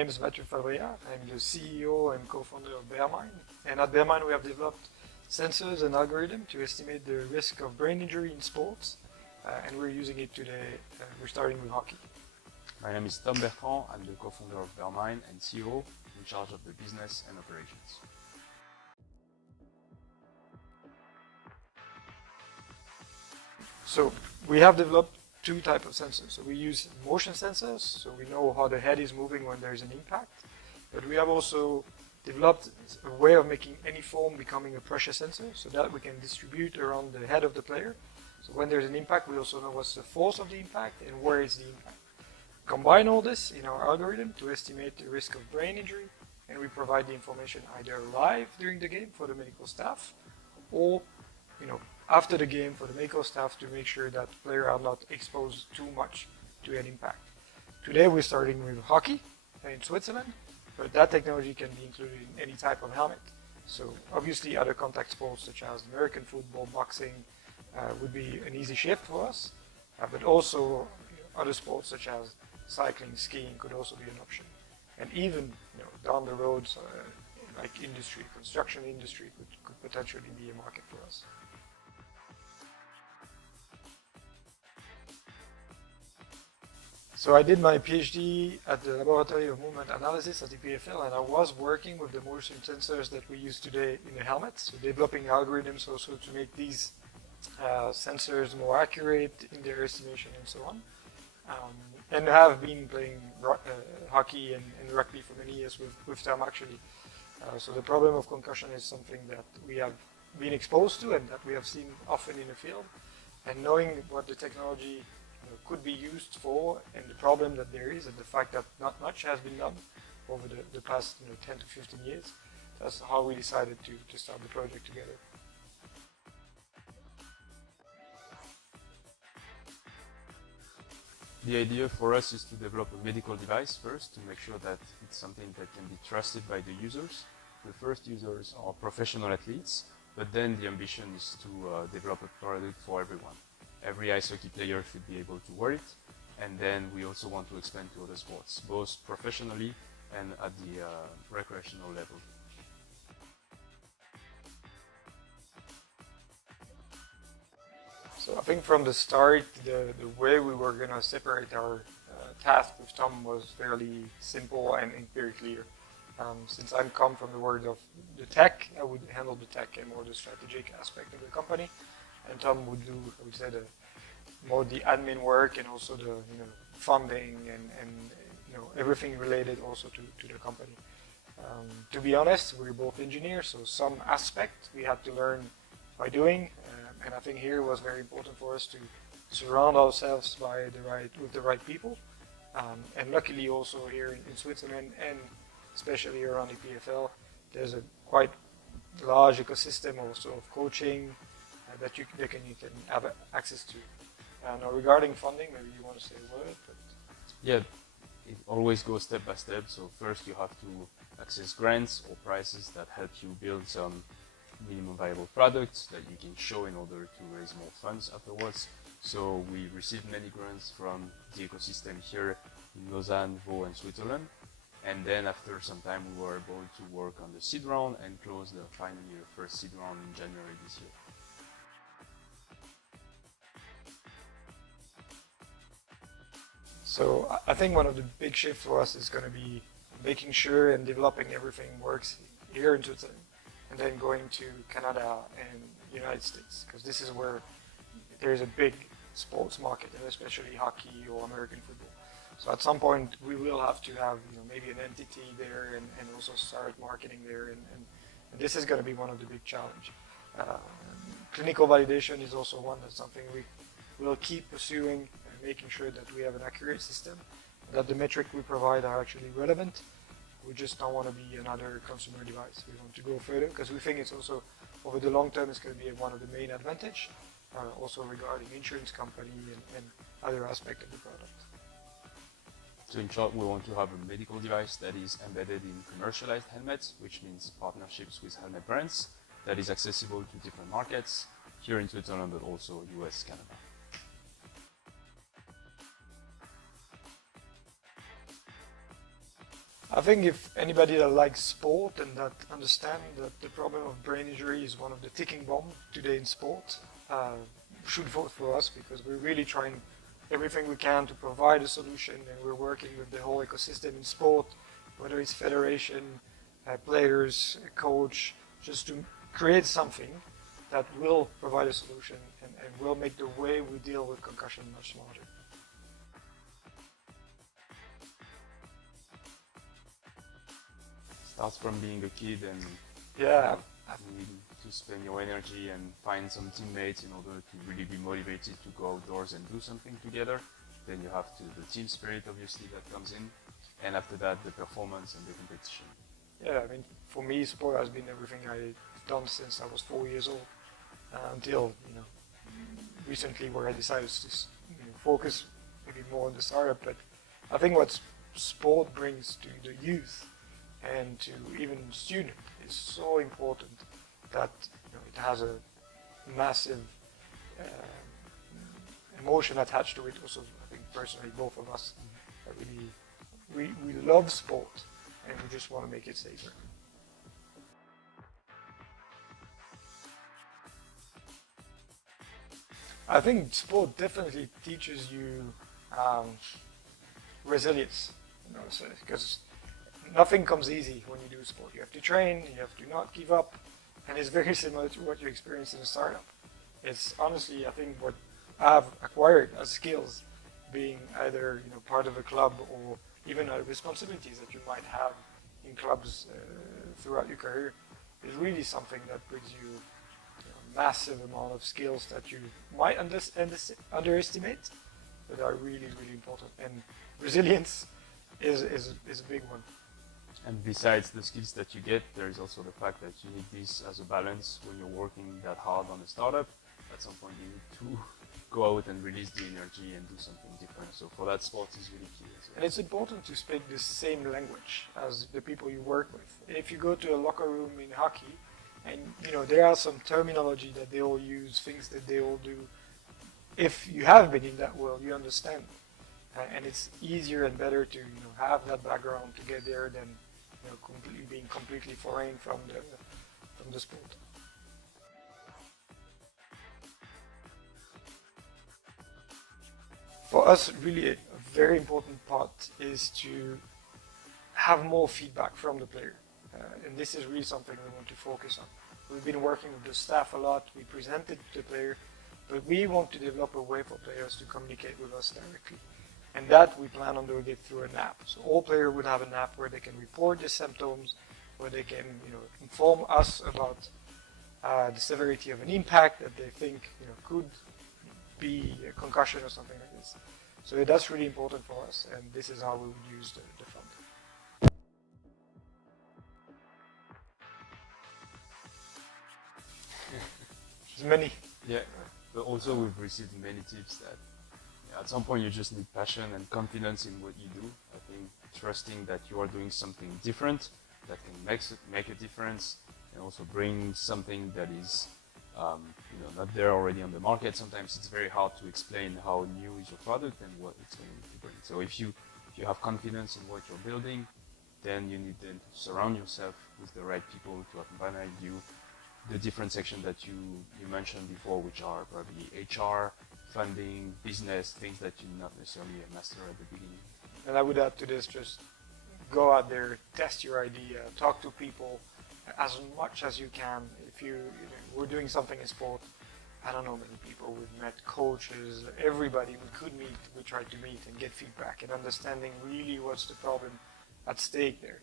name is Mathieu Fabria. I'm the CEO and co-founder of Bearmind. And at Bearmind, we have developed sensors and algorithms to estimate the risk of brain injury in sports. And we're using it today. We're starting with hockey. My name is Tom Bertrand. I'm the co-founder of Bearmind and CEO in charge of the business and operations. So we have developed two types of sensors. So we use motion sensors, so we know how the head is moving when there's an impact. But we have also developed a way of making any foam becoming a pressure sensor so that we can distribute around the head of the player. So when there's an impact, we also know what's the force of the impact and where is the impact. Combine all this in our algorithm to estimate the risk of brain injury, and we provide the information either live during the game for the medical staff or after the game for the medical staff to make sure that players are not exposed too much to an impact. Today we're starting with hockey in Switzerland, but that technology can be included in any type of helmet. So obviously other contact sports such as American football, boxing would be an easy shift for us, but also other sports such as cycling, skiing could also be an option. And even down the road, like industry, construction industry could potentially be a market for us. So I did my PhD at the Laboratory of Movement Analysis at the PFL, and I was working with the motion sensors that we use today in the helmets, so developing algorithms also to make these sensors more accurate in their estimation and so on. And I have been playing hockey and rugby for many years with Tom actually. So the problem of concussion is something that we have been exposed to and that we have seen often in the field. And knowing what the technology could be used for and the problem that there is and the fact that not much has been done over the past 10 to 15 years, that's how we decided to start the project together. The idea for us is to develop a medical device first to make sure that it's something that can be trusted by the users. The first users are professional athletes, but then the ambition is to develop a product for everyone. Every ice hockey player should be able to wear it, and then we also want to expand to other sports, both professionally and at the recreational level. So I think from the start, the way we were going to separate our task with Tom was fairly simple and very clear. Since I come from the world of the tech, I would handle the tech and more the strategic aspect of the company, and Tom would do, I would say, more the admin work and also the funding and everything related also to the company. To be honest, we're both engineers, so some aspect we had to learn by doing, and I think here it was very important for us to surround ourselves with the right people, and luckily also here in Switzerland and especially around the PFL, there's a quite large ecosystem also of coaching that you can have access to. Now regarding funding, maybe you want to say a word? But yeah, it always goes step by step. So first you have to access grants or prizes that help you build some minimum viable products that you can show in order to raise more funds afterwards. So we received many grants from the ecosystem here in Lausanne, Vaud and Switzerland. And then after some time we were able to work on the seed round and close the first seed round in January this year. So I think one of the big shifts for us is going to be making sure and developing everything works here in Switzerland, and then going to Canada and United States, because this is where there's a big sports market, and especially hockey or American football. So at some point we will have to have maybe an entity there and also start marketing there, and this is going to be one of the big challenges. Clinical validation is also that's something we will keep pursuing, making sure that we have an accurate system, that the metric we provide are actually relevant. We just don't want to be another consumer device. We want to go further because we think it's also, over the long term, it's going to be one of the main advantage, also regarding insurance company and other aspects of the product. So in short, we want to have a medical device that is embedded in commercialized helmets, which means partnerships with helmet brands, that is accessible to different markets, here in Switzerland, but also US, Canada. I think if anybody that likes sport and that understand that the problem of brain injury is one of the ticking bombs today in sport, should vote for us, because we're really trying everything we can to provide a solution, and we're working with the whole ecosystem in sport, whether it's federation, players, coach, just to create something that will provide a solution and will make the way we deal with concussion much smarter. Starts from being a kid and Yeah, you need to spend your energy and find some teammates in order to really be motivated to go outdoors and do something together. Then you have the team spirit, obviously, that comes in, and after that the performance and the competition. yeah. I mean, for me, sport has been everything I've done since I was 4 years old, until recently, where I decided to focus maybe more on the startup. But I think what sport brings to the youth and to even student is so important that it has a massive emotion attached to it. Also, I think personally, both of us are really we love sport, and we just want to make it safer. I think sport definitely teaches you resilience, because nothing comes easy when you do sport. You have to train, you have to not give up, and it's very similar to what you experience in a startup. It's honestly, I think, what I've acquired as skills, being either part of a club or even responsibilities that you might have in clubs throughout your career, is really something that brings you a massive amount of skills that you might underestimate, but are really, really important. And resilience is a big one. And besides the skills that you get, there is also the fact that you need this as a balance when you're working that hard on a startup. At some point you need to go out and release the energy and do something different. So for that, sport is really key as well. And it's important to speak the same language as the people you work with. If you go to a locker room in hockey, and there are some terminology that they all use, things that they all do. If you have been in that world, you understand, and it's easier and better to have that background to get there than being completely foreign from the sport. For us, really, a very important part is to have more feedback from the player. And this is really something we want to focus on. We've been working with the staff a lot, we presented to the player, but we want to develop a way for players to communicate with us directly. And that we plan on doing it through an app. So all players would have an app where they can report the symptoms, where they can inform us about the severity of an impact that they think could be a concussion or something like this. So that's really important for us, and this is how we would use the fund. There's many. Yeah, but also we've received many tips that at some point you just need passion and confidence in what you do. I think trusting that you are doing something different that can make a difference, and also bring something that is not there already on the market. Sometimes it's very hard to explain how new is your product and what it's going to bring. So if you have confidence in what you're building, then you need then to surround yourself with the right people to accompany you. The different sections that you mentioned before, which are probably HR, funding, business, things that you not necessarily master at the beginning. And I would add to this, just go out there, test your idea, talk to people as much as you can. If we're doing something in sport, I don't know many people, we've met coaches, everybody we could meet, we tried to meet and get feedback and understanding really what's the problem at stake there.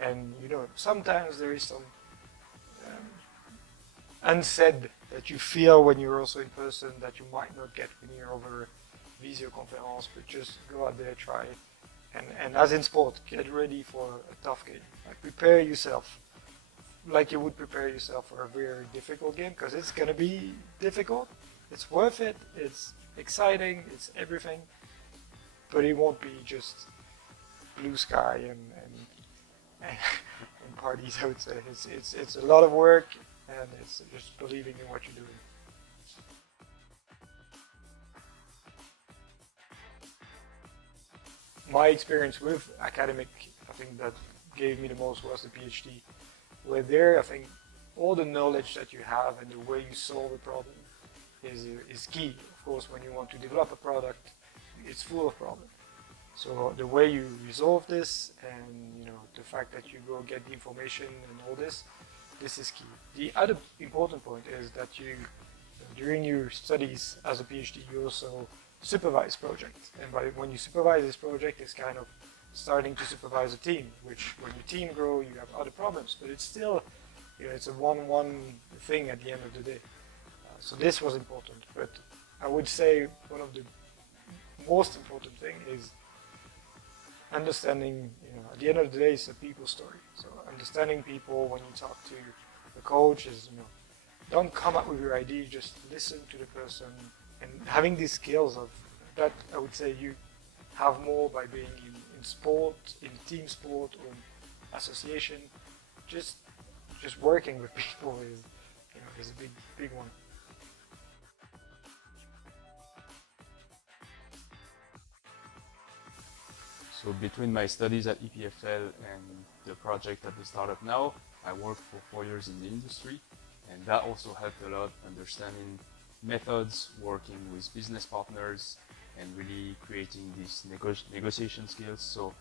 And sometimes there is some unsaid that you feel when you're also in person that you might not get when you're over video conference, but just go out there, try, and as in sport, get ready for a tough game. Like, prepare yourself like you would prepare yourself for a very difficult game, because it's going to be difficult. It's worth it, it's exciting, it's everything, but it won't be just blue sky and parties, I would say. It's a lot of work, and it's just believing in what you're doing. My experience with academic, I think that gave me the most was the PhD. Where there, I think all the knowledge that you have and the way you solve a problem is key. Of course, when you want to develop a product, it's full of problems. So the way you resolve this, and the fact that you go get the information and all this is key. The other important point is that during your studies as a PhD, you also supervise projects, and when you supervise this project, it's kind of starting to supervise a team. Which, when your team grow, you have other problems, but it's still, it's a one-one thing at the end of the day. So this was important, but I would say one of the most important thing is understanding, at the end of the day, it's a people story. So understanding people when you talk to the coach is, don't come up with your idea, just listen to the person, and having these skills of that, I would say you have more by being in sport, in team sport or association. Just working with people is a big one. So between my studies at EPFL and the project at the startup now, I worked for 4 years in the industry, and that also helped a lot understanding methods, working with business partners, and really creating these negotiation skills. So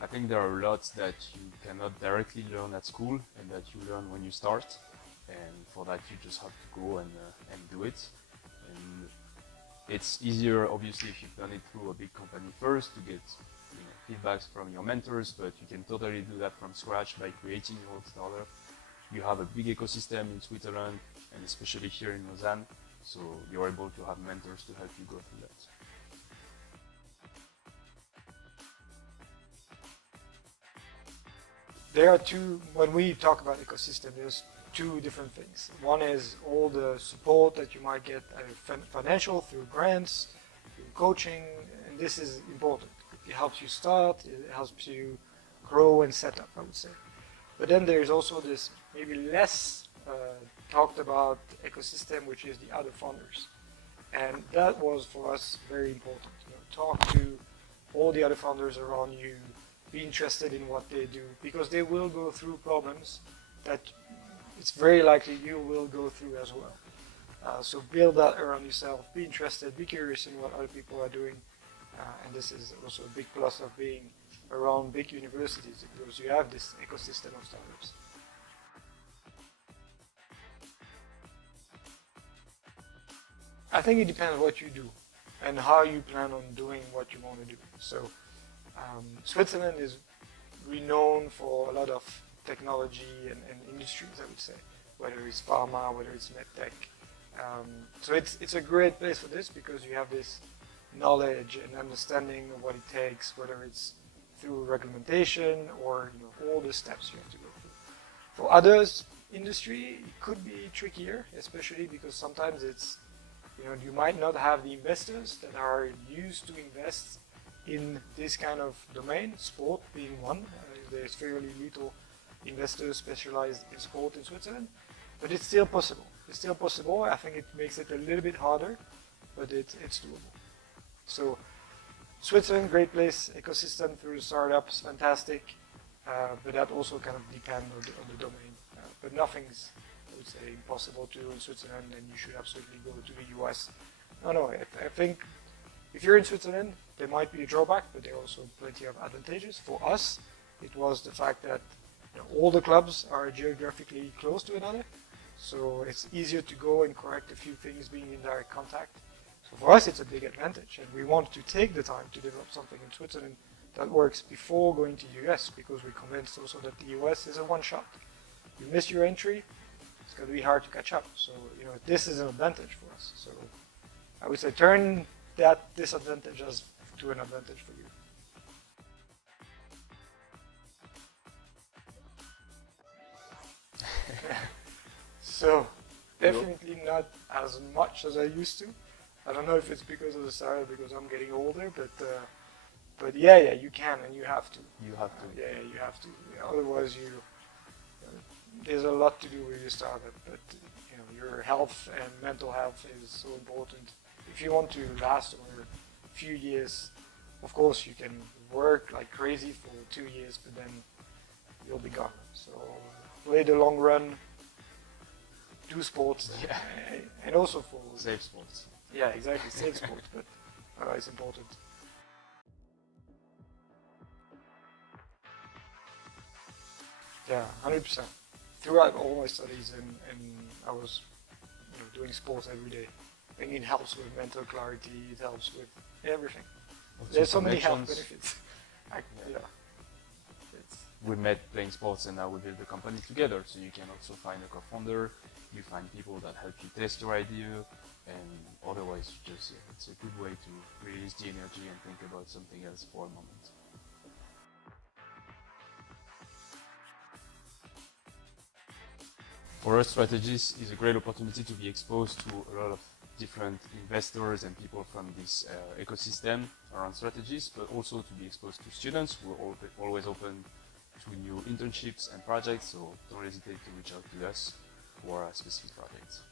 I think there are lots that you cannot directly learn at school and that you learn when you start, and for that you just have to go and do it. And it's easier, obviously, if you've done it through a big company first to get feedbacks from your mentors, but you can totally do that from scratch by creating your own startup. You have a big ecosystem in Switzerland, and especially here in Lausanne, so you're able to have mentors to help you go through that. There are when we talk about ecosystem, there's two different things. One is all the support that you might get financial through grants, through coaching, and this is important. It helps you start, it helps you grow and set up, I would say. But then there's also this maybe less talked about ecosystem, which is the other founders. And that was for us very important. Talk to all the other founders around you, be interested in what they do, because they will go through problems that it's very likely you will go through as well. So build that around yourself, be interested, be curious in what other people are doing. And this is also a big plus of being around big universities, because you have this ecosystem of startups. I think it depends what you do and how you plan on doing what you want to do. So Switzerland is renowned for a lot of technology and industries, I would say, whether it's pharma, whether it's medtech. So it's a great place for this, because you have this knowledge and understanding of what it takes, whether it's through regulation or all the steps you have to go through. For others industry, it could be trickier, especially because sometimes it's you might not have the investors that are used to invest in this kind of domain, sport being one. There's fairly little investors specialized in sport in Switzerland, but it's still possible. It's still possible. I think it makes it a little bit harder, but it's doable. So Switzerland, great place, ecosystem through startups, fantastic, but that also kind of depends on the domain. But nothing's, I would say, impossible to do in Switzerland, and you should absolutely go to the US. No, I think if you're in Switzerland, there might be a drawback, but there are also plenty of advantages. For us, it was the fact that all the clubs are geographically close to another, so it's easier to go and correct a few things being in direct contact. So for us, it's a big advantage, and we want to take the time to develop something in Switzerland that works before going to the US, because we're convinced also that the US is a one-shot. You miss your entry, it's going to be hard to catch up. So this is an advantage for us. So I would say turn that disadvantage as to an advantage for you. So definitely not as much as I used to. I don't know if it's because of the startup, because I'm getting older, but yeah, you can and you have to. You have to. Yeah, you have to. Otherwise, there's a lot to do with your startup, but your health and mental health is so important. If you want to last over a few years, of course you can work like crazy for 2 years, but then you'll be gone. So play the long run, do sports, Yeah. and also for Save sports. yeah, exactly, save sports, but it's important. Yeah, 100%. Throughout all my studies, and I was doing sports every day. I think it helps with mental clarity. It helps with everything. Also There's so many health connections. benefits. Yeah. It's, We met playing sports and now we build the company together. So you can also find a co-founder, you find people that help you test your idea, and otherwise you just, it's a good way to release the energy and think about something else for a moment. For us, Strategis is a great opportunity to be exposed to a lot of different investors and people from this ecosystem around Strategis, but also to be exposed to students who are always open to new internships and projects, so don't hesitate to reach out to us for specific projects.